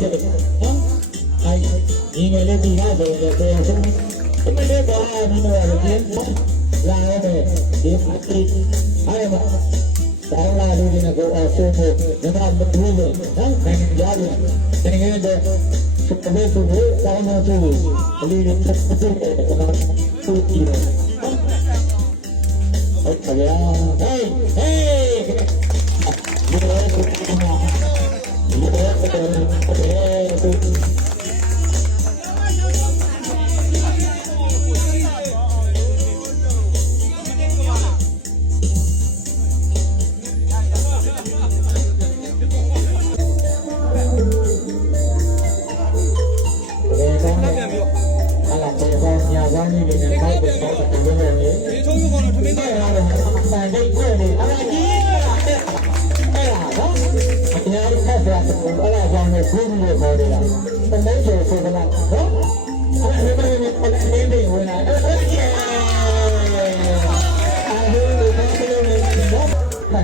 တဲ့ဆက်နော်အဲဒီငယ်လေးဒီကားဆိုရင်တော့ဆုံးအမလေးပါမင်းတို့ကလည်းလာရတဲ့ဒီအတိအဲ့မှာတောင်းလာလို့ဒီကိုအဆိုးဖို့ဒါမှမဟုတ်ဘူးနော်နိုင်ငံကြားလို့တကယ်တော့စကလေးဆိုတော့တောင်းလို့ဆိုအလေးနဲ့ပတ်သက်တဲ့ကတော့သူကြည့်တယ်ဟုတ်ကဲ့ဟေးဟေးဒီလိုဆိုတော့ဒီလိုဆိုတော့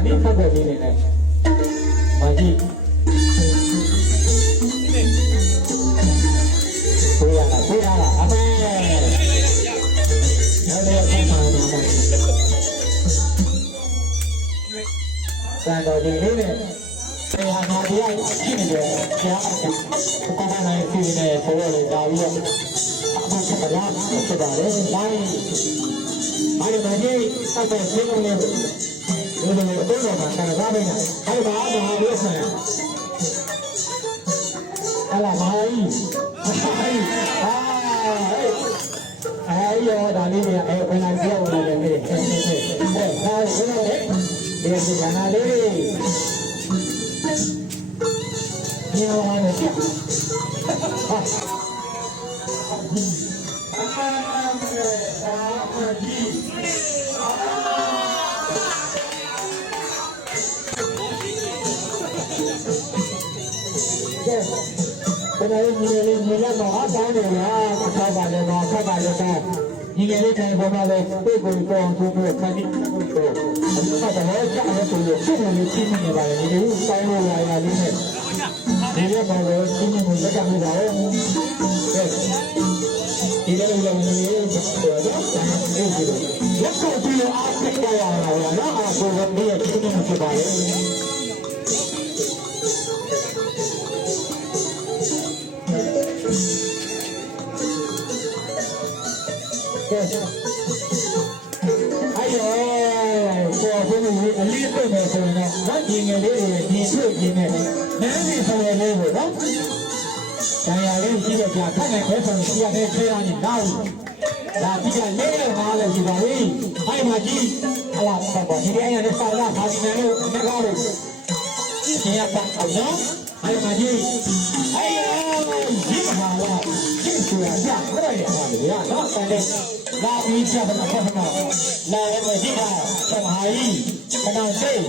ဒီဖတ်တဲ့လေးနဲ့မာကြီးကိုရတာအမေနောက်တော့ဆက်ပါတော့စံတော်ဒီလေးနဲ့ဆရာနာတရားရှိနေတယ်ဆရာကိုကနိုင်စီနေပေါ်လေဒါပြီးတော့အခုဆက်ပါလားဆက်ပါလေဒါမာကြီးဆက်တဲ့ဆင်းလို့ဒီလိုအတော့မှာဆန္ဒပါပဲ။အဲ့ဒါမဟာဝိဆန်။အဲ့ဒါမဟာကြီး။အဲ့ရောဒါလေးတွေကအဲ့ဝင်လာပြောင်းလာတယ်လေ။အဲ့ဒါဆိုတော့ဒီစကားနာလေးတွေညောင်းလာတယ်။ဟာဘယ်လိုမျိုးလဲမြေလောက်တော့အတောင်းတယ်လားအထောက်ပါလေတော့ဖတ်ပါလေတော့ညီငယ်လေးတိုင်းပေါ်မှာလဲပြေကိုပေါင်းဖို့ခဏလေးကိုတော့အမှန်တော့ကြားရဆိုလို့စိတ်ဝင်လေးချင်းနေပါလေဒီလိုစောင်းလို့လာရလေးနဲ့ဒီလိုပါလို့ချင်းနေလို့ကမ်းနေတာဟုတ်ကဲ့ဒီလိုလုံးလေးတော့တော့လက်ကိုပြီးတော့အားစိတ်ရအောင်လားနော်အားကိုလည်းဒီချင်းနေဖြစ်ပါလေအဲ့တော့ပေါ်ဖို့အလေးပေးမယ်ဆိုရင်တော့ဗတ်ကြီးငယ်လေးတွေဒီတွေ့ခြင်းနဲ့နန်းစီဆယ်လေးကိုနော်တရားလေးရှိတဲ့ကြာခက်နေခဲဆောင်ရှိရတဲ့ခြေရည်နောက်ဒါဒီကလေးနဲ့ငါလည်းဒီပါလေအဲ့မှာကြီးအလားဆက်ပါဒီအဲ့ရတဲ့ဆောင်းလာခါဒီနယ်လို့ငါတို့ရှင်ရတာအောင်နော်အဲ့မှာကြီးအဲ့ရဒီမှာလားဒီဆိုရကြခရရပါလေနော်ဆန်တဲ့လာပြီးချက်တော့ဖတ်တော့လာရမယ်ဒီကဆမဟာကြီးခဏစိတ်